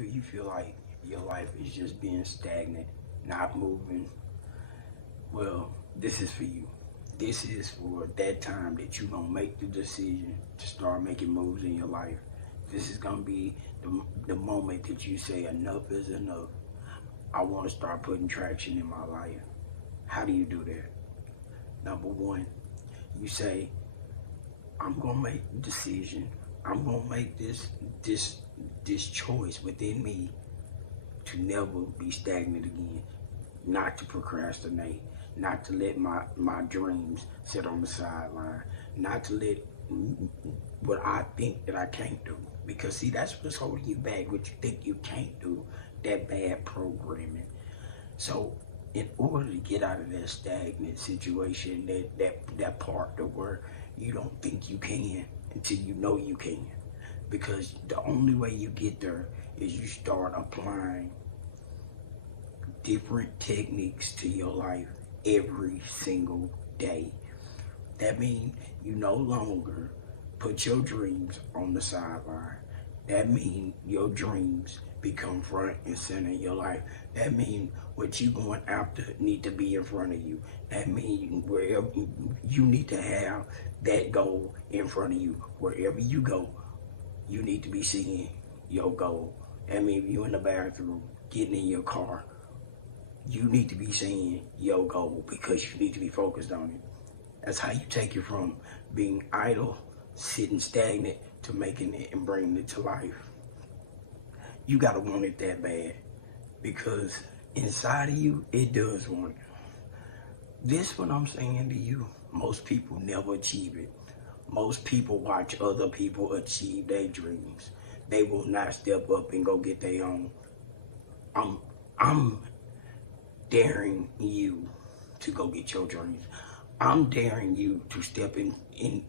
Do you feel like your life is just being stagnant, not moving? Well, this is for you. This is for that time that you're going to make the decision to start making moves in your life. This is going to be the moment that you say enough is enough. I want to start putting traction in my life. How do you do that? Number one, you say, I'm going to make a decision. I'm going to make this choice within me to never be stagnant again, not to procrastinate, not to let my dreams sit on the sideline, not to let what I think that I can't do. Because see, that's what's holding you back, what you think you can't do, that bad programming. So in order to get out of that stagnant situation, that part to where you don't think you can until you know you can. Because the only way you get there is you start applying different techniques to your life every single day. That means you no longer put your dreams on the sideline. That means your dreams become front and center in your life. That means what you going after need to be in front of you. That means wherever you need to have that goal in front of you. Wherever you go, you need to be seeing your goal. That means if you're in the bathroom, getting in your car, you need to be seeing your goal because you need to be focused on it. That's how you take it from being idle, sitting stagnant, to making it and bringing it to life. You gotta want it that bad because inside of you, it does want it. This what I'm saying to you, most people never achieve it. Most people watch other people achieve their dreams. They will not step up and go get their own. I'm daring you to go get your dreams. I'm daring you to step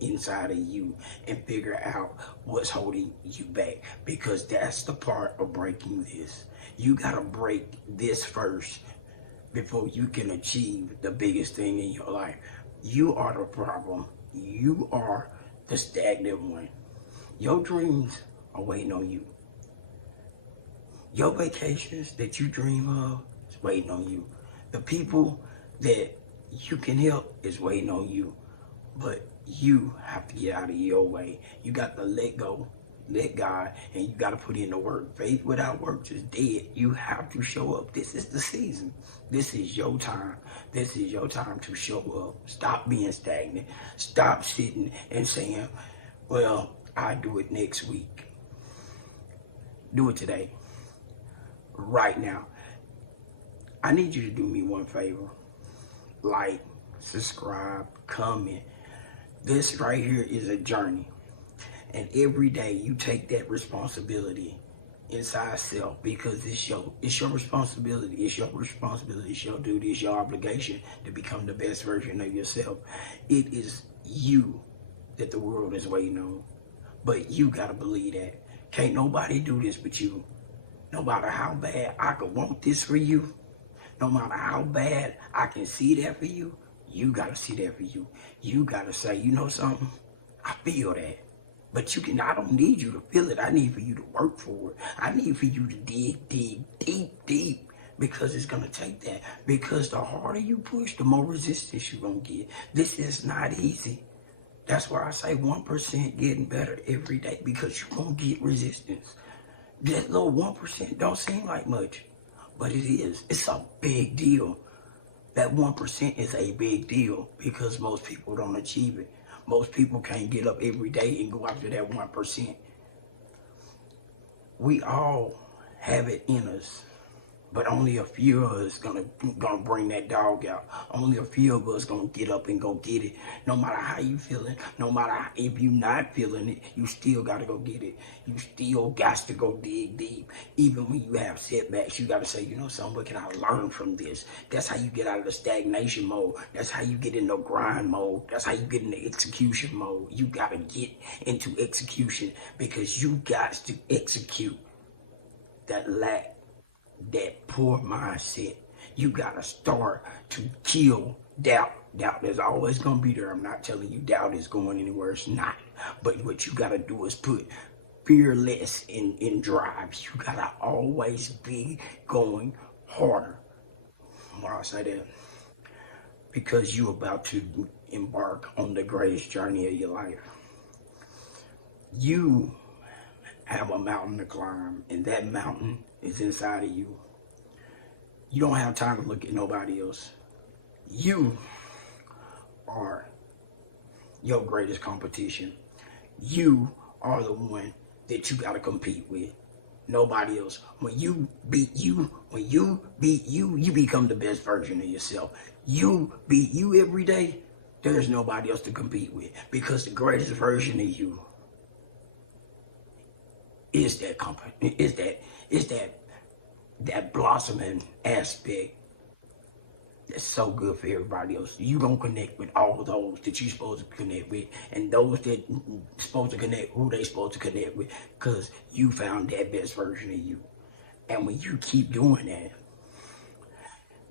inside of you and figure out what's holding you back, because that's the part of breaking this. You gotta break this first before you can achieve the biggest thing in your life. You are the problem. You are the stagnant one. Your dreams are waiting on you. Your vacations that you dream of is waiting on you. The people that you can help is waiting on you. But you have to get out of your way. You got to let go, let God, and you got to put in the work. Faith without works is dead. You have to show up. This is the season. This is your time. This is your time to show up. Stop being stagnant. Stop sitting and saying, well, I'll do it next week. Do it today. Right now. I need you to do me one favor. Like, subscribe, comment. This right here is a journey. And every day you take that responsibility inside self, because it's your responsibility. It's your responsibility. It's your duty. It's your obligation to become the best version of yourself. It is you that the world is waiting on. But you got to believe that. Can't nobody do this but you. No matter how bad I could want this for you, no matter how bad I can see that for you, you got to see that for you. You got to say, you know something? I feel that. But I don't need you to feel it. I need for you to work for it. I need for you to dig deep, because it's going to take that. Because the harder you push, the more resistance you're going to get. This is not easy. That's why I say 1% getting better every day, because you're going to get resistance. That little 1% don't seem like much, but it is. It's a big deal. That 1% is a big deal because most people don't achieve it. Most people can't get up every day and go after that 1%. We all have it in us, but only a few of us gonna bring that dog out. Only a few of us gonna get up and go get it. No matter how you feeling, no matter if you not feeling it, you still gotta go get it. You still got to go dig deep. Even when you have setbacks, you gotta say, you know something, what can I learn from this? That's how you get out of the stagnation mode. That's how you get in the grind mode. That's how you get in the execution mode. You gotta get into execution, because you got to execute that lack, that poor mindset. You gotta start to kill doubt. Doubt is always gonna be there. I'm not telling you doubt is going anywhere. It's not. But what you gotta do is put fearless in drives. You gotta always be going harder. Why I say that? Because you about to embark on the greatest journey of your life. You have a mountain to climb, and that mountain is inside of you. You don't have time to look at nobody else. You are your greatest competition. You are the one that you got to compete with. Nobody else. When you beat you, you become the best version of yourself. You beat you every day, there's nobody else to compete with, because the greatest version of you is that company, is that blossoming aspect that's so good for everybody else. You gonna connect with all of those that you supposed to connect with, and those that supposed to connect who they supposed to connect with, because you found that best version of you. And when you keep doing that,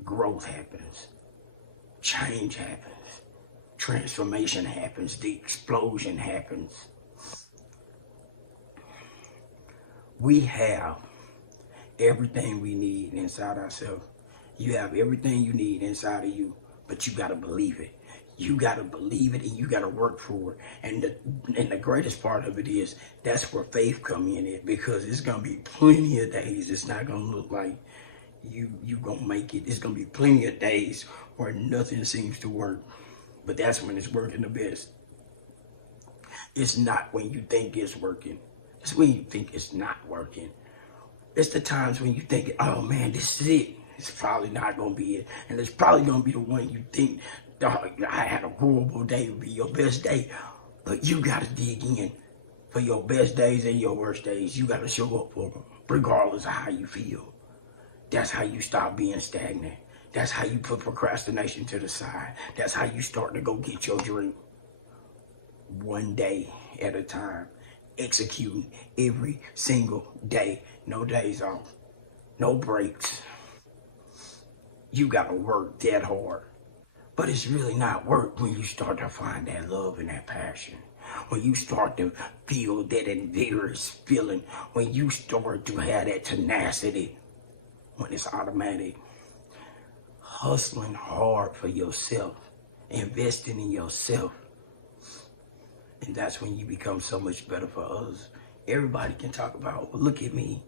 growth happens, change happens, transformation happens, the explosion happens. We have everything we need inside ourselves. You have everything you need inside of you, but you got to believe it. You got to believe it, and you got to work for it. And the greatest part of it is that's where faith come in it, because it's going to be plenty of days it's not going to look like you going to make it. It's going to be plenty of days where nothing seems to work, but that's when it's working the best. It's not when you think it's working. It's when you think it's not working. It's the times when you think, oh man, this is it. It's probably not going to be it. And it's probably going to be the one you think, oh, I had a horrible day, would be your best day. But you got to dig in for your best days and your worst days. You got to show up for them, regardless of how you feel. That's how you stop being stagnant. That's how you put procrastination to the side. That's how you start to go get your dream. One day at a time. Executing every single day. No days off. No breaks. You got to work that hard. But it's really not work when you start to find that love and that passion. When you start to feel that vigorous feeling. When you start to have that tenacity. When it's automatic. Hustling hard for yourself. Investing in yourself. And that's when you become so much better for others. Everybody can talk about, well, look at me.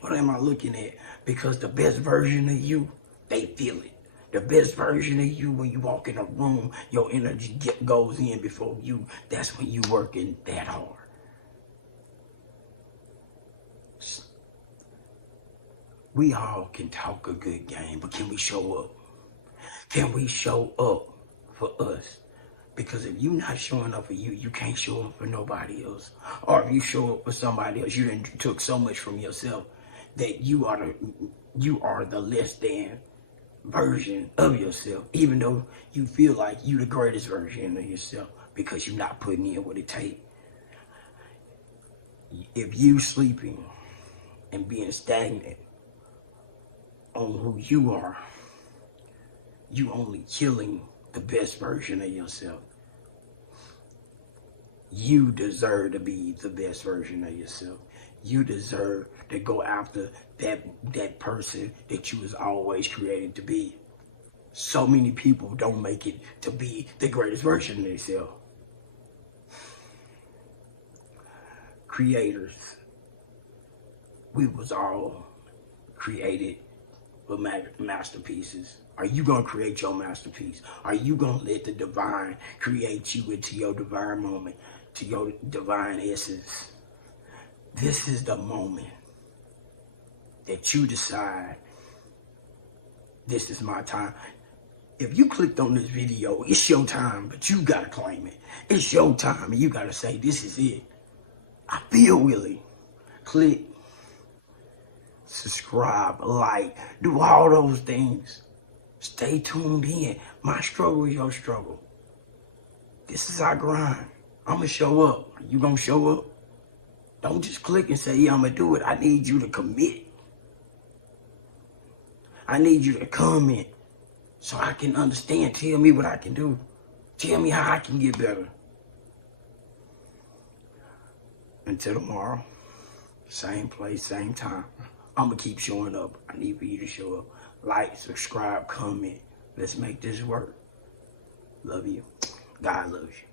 What am I looking at? Because the best version of you, they feel it. The best version of you, when you walk in a room, your energy goes in before you. That's when you working that hard. We all can talk a good game, but can we show up? Can we show up for us? Because if you're not showing up for you, you can't show up for nobody else. Or if you show up for somebody else, you done took so much from yourself that you are the less than version of yourself, even though you feel like you the greatest version of yourself, because you're not putting in what it takes. If you sleeping and being stagnant on who you are, you only killing the best version of yourself. You deserve to be the best version of yourself. You deserve to go after that person that you was always created to be. So many people don't make it to be the greatest version of themselves. Creators, we was all created for masterpieces. Are you going to create your masterpiece? Are you going to let the divine create you into your divine moment, to your divine essence? This is the moment that you decide, this is my time. If you clicked on this video, it's your time, but you got to claim it. It's your time, and you got to say, this is it. I feel willing. Click, subscribe, like, do all those things. Stay tuned in. My struggle is your struggle. This is our grind. I'm going to show up. You going to show up? Don't just click and say, yeah, I'm going to do it. I need you to commit. I need you to comment so I can understand. Tell me what I can do. Tell me how I can get better. Until tomorrow. same place, same time. I'm going to keep showing up. I need for you to show up. Like, subscribe, comment. Let's make this work. Love you. God loves you.